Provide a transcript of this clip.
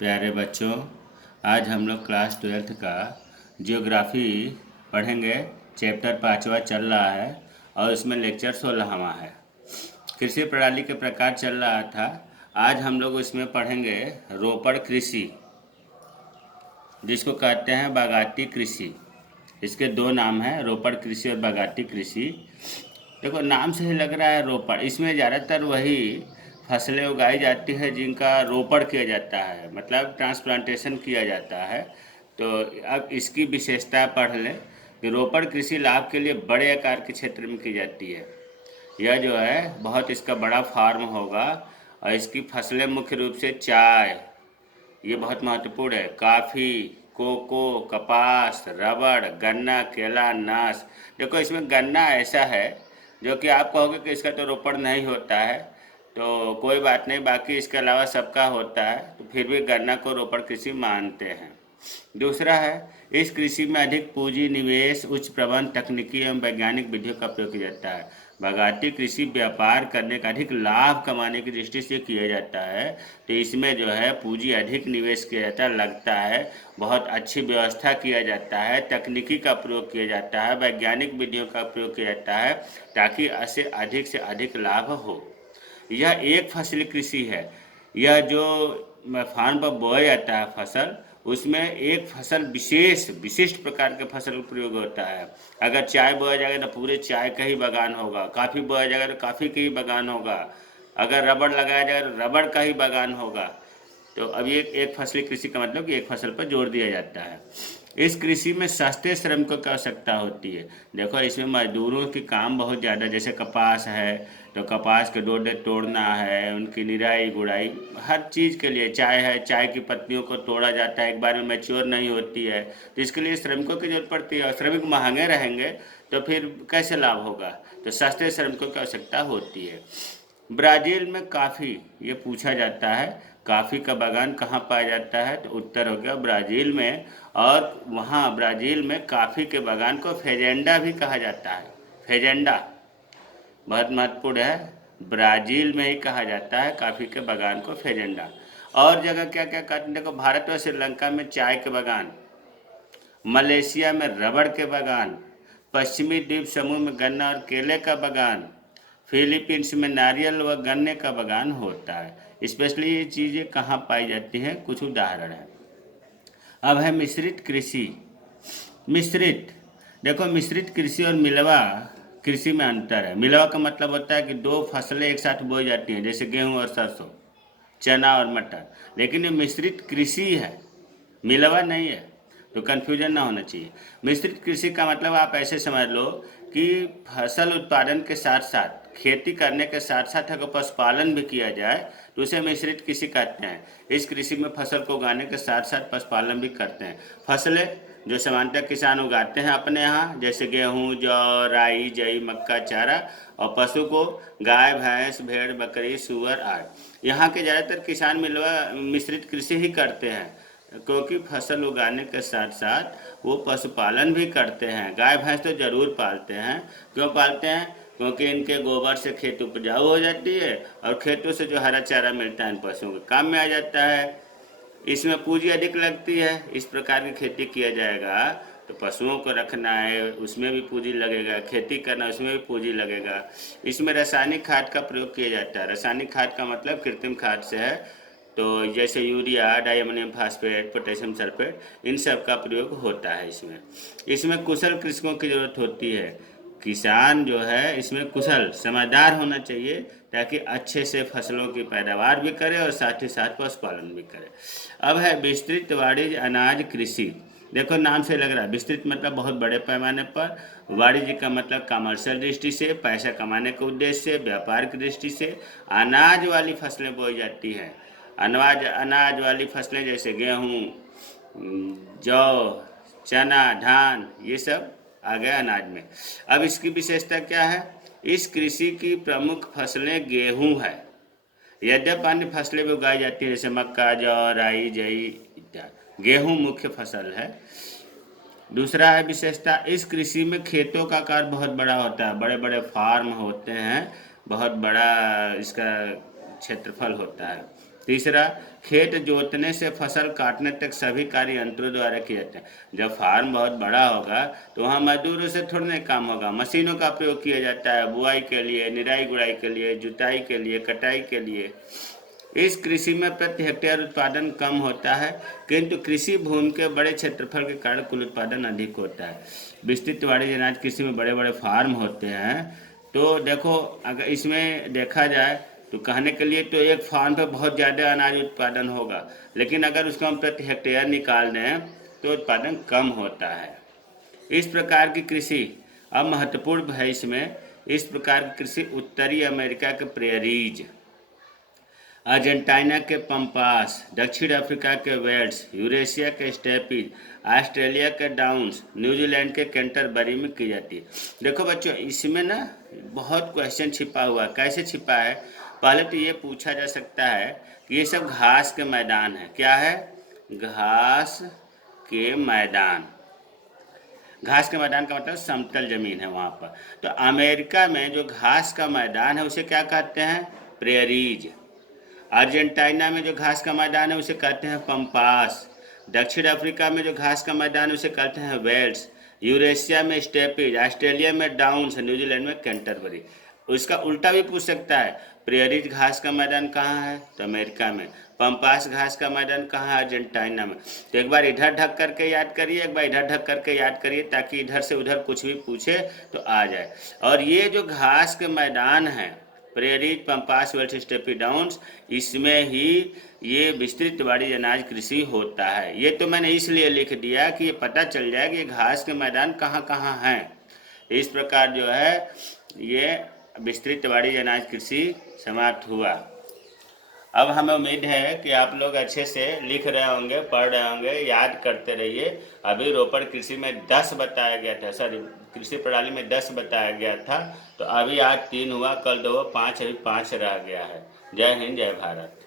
प्यारे बच्चों, आज हम लोग क्लास 12th का जियोग्राफी पढ़ेंगे। चैप्टर 5वां चल रहा है और इसमें लेक्चर 16वां है। कृषि प्रणाली के प्रकार चल रहा था। आज हम लोग इसमें पढ़ेंगे रोपड़ कृषि, जिसको कहते हैं बागाती कृषि। इसके दो नाम हैं, रोपड़ कृषि और बागाती कृषि। देखो, नाम से ही लग रहा है रोपड़। इसमें ज़्यादातर वही फसलें उगाई जाती है जिनका रोपड़ किया जाता है, मतलब ट्रांसप्लांटेशन किया जाता है। तो अब इसकी विशेषता पढ़ लें कि रोपड़ कृषि लाभ के लिए बड़े आकार के क्षेत्र में की जाती है। यह जो है बहुत इसका बड़ा फार्म होगा और इसकी फसलें मुख्य रूप से चाय, ये बहुत महत्वपूर्ण है, कॉफ़ी, कोको, कपास, रबड़, गन्ना, केला, अनानास। देखो, इसमें गन्ना ऐसा है जो कि आप कहोगे कि इसका तो रोपड़ नहीं होता है, तो कोई बात नहीं, बाकी इसके अलावा सबका होता है, तो फिर भी गन्ना को रोपड़ कृषि मानते हैं। दूसरा है, इस कृषि में अधिक पूंजी निवेश, उच्च प्रबंध, तकनीकी एवं वैज्ञानिक विधियों का प्रयोग किया जाता है। बागाती कृषि व्यापार करने का अधिक लाभ कमाने की दृष्टि से किया जाता है, तो इसमें जो है पूंजी अधिक निवेश किया जाता है, लगता है, बहुत अच्छी व्यवस्था किया जाता है, तकनीकी का प्रयोग किया जाता है, वैज्ञानिक विधियों का प्रयोग किया जाता है, ताकि इससे अधिक लाभ हो। यह एक फसली कृषि है। यह जो फार्म पर बोया जाता है फसल, उसमें एक फसल विशिष्ट प्रकार के फसल का प्रयोग होता है। अगर चाय बोया जाएगा तो पूरे चाय का ही बागान होगा, कॉफ़ी बोया जाएगा तो कॉफ़ी का ही बागान होगा, अगर रबड़ लगाया जाएगा तो रबड़ का ही बागान होगा। तो अब ये एक फसली कृषि का मतलब कि एक फसल पर जोर दिया जाता है। इस कृषि में सस्ते श्रमिकों की आवश्यकता होती है। देखो, इसमें मजदूरों की काम बहुत ज़्यादा, जैसे कपास है तो कपास के डोडे तोड़ना है, उनकी निराई गुड़ाई, हर चीज़ के लिए। चाय है, चाय की पत्तियों को तोड़ा जाता है, एक बार में मैच्योर नहीं होती है, तो इसके लिए श्रमिकों की जरूरत पड़ती है, और श्रमिक महंगे रहेंगे तो फिर कैसे लाभ होगा। तो सस्ते श्रमिकों की आवश्यकता होती है। ब्राज़ील में काफ़ी, ये पूछा जाता है, काफ़ी का बागान कहाँ पाया जाता है, तो उत्तर हो गया ब्राज़ील में। और वहाँ ब्राज़ील में काफ़ी के बागान को फेजेंडा भी कहा जाता है। फेजेंडा बहुत महत्वपूर्ण है, ब्राज़ील में ही कहा जाता है काफ़ी के बागान को फेजेंडा। और जगह क्या क्या कहते हैं, देखो, भारत और श्रीलंका में चाय के बागान, मलेशिया में रबड़ के बागान, पश्चिमी द्वीप समूह में गन्ना और केले का बागान, फिलीपींस में नारियल व गन्ने का बागान होता है। स्पेशली ये चीज़ें कहाँ पाई जाती हैं, कुछ उदाहरण हैं। अब है मिश्रित कृषि। मिश्रित, देखो, मिश्रित कृषि और मिलवा कृषि में अंतर है। मिलवा का मतलब होता है कि दो फसलें एक साथ बोई जाती हैं, जैसे गेहूं और सरसों, चना और मटर। लेकिन ये मिश्रित कृषि है, मिलवा नहीं है, तो कन्फ्यूजन ना होना चाहिए। मिश्रित कृषि का मतलब आप ऐसे समझ लो कि फसल उत्पादन के साथ साथ, खेती करने के साथ साथ अगर पशुपालन भी किया जाए तो उसे मिश्रित कृषि कहते हैं। इस कृषि में फसल को उगाने के साथ साथ पशुपालन भी करते हैं। फसलें जो सामान्यतः किसान उगाते हैं अपने यहाँ, जैसे गेहूँ, जौ, राई, जई, मक्का, चारा, और पशु को गाय, भैंस, भेड़, बकरी, सूअर आदि। यहाँ के ज़्यादातर किसान मिश्रित कृषि ही करते हैं, क्योंकि फसल उगाने के साथ साथ वो पशुपालन भी करते हैं। गाय भैंस तो ज़रूर पालते हैं। क्यों पालते हैं? क्योंकि इनके गोबर से खेत उपजाऊ हो जाती है और खेतों से जो हरा चारा मिलता है इन पशुओं के काम में आ जाता है। इसमें पूंजी अधिक लगती है। इस प्रकार की खेती किया जाएगा तो पशुओं को रखना है, उसमें भी पूंजी लगेगा, खेती करना उसमें भी पूंजी लगेगा। इसमें रासायनिक खाद का प्रयोग किया जाता है। रासायनिक खाद का मतलब कृत्रिम खाद से है, तो जैसे urea, diammonium phosphate, potassium sulphate, इन सब का प्रयोग होता है। इसमें कुशल कृषकों की ज़रूरत होती है। किसान जो है इसमें कुशल, समझदार होना चाहिए, ताकि अच्छे से फसलों की पैदावार भी करे और साथ ही साथ पशुपालन भी करे। अब है विस्तृत वाणिज्य अनाज कृषि। देखो, नाम से लग रहा है विस्तृत मतलब बहुत बड़े पैमाने पर, वाणिज्य का मतलब कमर्शियल दृष्टि से, पैसा कमाने के उद्देश्य से, व्यापार की दृष्टि से अनाज वाली फसलें बोई जाती हैं। अनाज वाली फसलें जैसे गेहूँ, जौ, चना, धान, ये सब आ गया अनाज में। अब इसकी विशेषता क्या है? इस कृषि की प्रमुख फसलें गेहूं है। यद्यपि अन्य फसलें भी उगाई जाती हैं, जैसे मक्का, जौ, राई, जई इत्यादि। गेहूं मुख्य फसल है। दूसरा है विशेषता, इस कृषि में खेतों का आकार बहुत बड़ा होता है, बड़े बड़े फार्म होते हैं, बहुत बड़ा इसका क्षेत्रफल होता है। तीसरा, खेत जोतने से फसल काटने तक सभी कार्य यंत्रों द्वारा किए जाते हैं। जब फार्म बहुत बड़ा होगा तो वहाँ मजदूरों से थोड़ा नहीं काम होगा, मशीनों का प्रयोग किया जाता है, बुआई के लिए, निराई गुड़ाई के लिए, जुताई के लिए, कटाई के लिए। इस कृषि में प्रति हेक्टेयर उत्पादन कम होता है, किंतु कृषि भूमि के बड़े क्षेत्रफल के कारण कुल उत्पादन अधिक होता है। विस्तृत वाणिज्य अनाज कृषि में बड़े बड़े फार्म होते हैं, तो देखो अगर इसमें देखा जाए तो कहने के लिए तो एक फार्म पे बहुत ज़्यादा अनाज उत्पादन होगा, लेकिन अगर उसको हम प्रति हेक्टेयर निकाल दें तो उत्पादन कम होता है। इस प्रकार की कृषि अब महत्वपूर्ण है इसमें। इस प्रकार की कृषि उत्तरी अमेरिका के प्रेरीज, अर्जेंटीना के पंपास, दक्षिण अफ्रीका के वेल्स, यूरेशिया के स्टेपीज, ऑस्ट्रेलिया के डाउन्स, न्यूजीलैंड के कैंटरबरी में की जाती है। देखो बच्चों, इसमें ना बहुत क्वेश्चन छिपा हुआ है। कैसे छिपा है? पहले तो ये पूछा जा सकता है कि ये सब घास के मैदान है। क्या है? घास के मैदान। घास के मैदान का मतलब समतल जमीन है वहाँ पर। तो अमेरिका में जो घास का मैदान है उसे क्या कहते हैं? प्रेरीज। अर्जेंटीना में जो घास का मैदान है उसे कहते हैं पंपास। दक्षिण अफ्रीका में जो घास का मैदान है उसे कहते हैं वेल्स। यूरेशिया में स्टेपीज, ऑस्ट्रेलिया में डाउन्स, न्यूजीलैंड में कैंटरबरी। उसका उल्टा भी पूछ सकता है, प्रेरीज घास का मैदान कहाँ है? तो अमेरिका में। पंपास घास का मैदान कहाँ है? अर्जेंटीना में। तो एक बार इधर ढक करके याद करिए, एक बार इधर ढक करके याद करिए, ताकि इधर से उधर कुछ भी पूछे तो आ जाए। और ये जो घास के मैदान है, prairies, pampas, velds, steppe downs, इसमें ही ये विस्तृत वाणिज्य अनाज कृषि होता है। ये तो मैंने इसलिए लिख दिया कि ये पता चल जाए कि घास के मैदान कहाँ कहाँ हैं। इस प्रकार जो है ये विस्तृत वाणिज्य अनाज कृषि समाप्त हुआ। अब हमें उम्मीद है कि आप लोग अच्छे से लिख रहे होंगे, पढ़ रहे होंगे, याद करते रहिए। अभी रोपड़ कृषि में 10 बताया गया था, सॉरी कृषि प्रणाली में 10 बताया गया था, तो अभी आज 3 हुआ, कल 2, 5 अभी 5 रह गया है। जय हिंद, जय भारत।